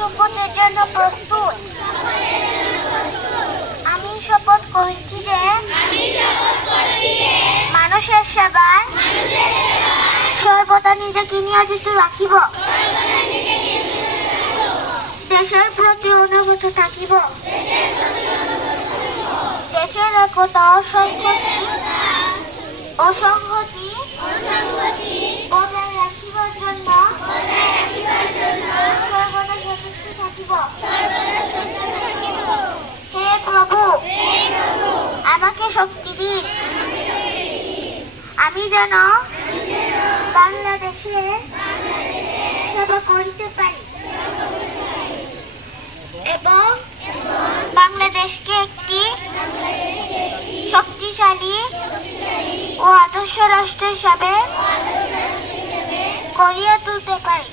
শপথের জন্য প্রস্তুত। আমি শপথ করছি যে মানুষের সেবায় সর্বদা নিজেকে নিয়োজিত রাখিব, দেশের প্রতি অনুগত থাকিব, দেশের একতা ও সংহতি বজায় রাখিবার জন্য সর্বদা সচেষ্ট থাকিব। হে প্রভু, আমাকে শক্তি দিন, আমি যেন বাংলাদেশে সেবা করিতে পারি এবং বাংলাদেশকে একটি শক্তিশালী ও আদর্শ রাষ্ট্র হিসাবে গড়িয়া তুলতে পারি।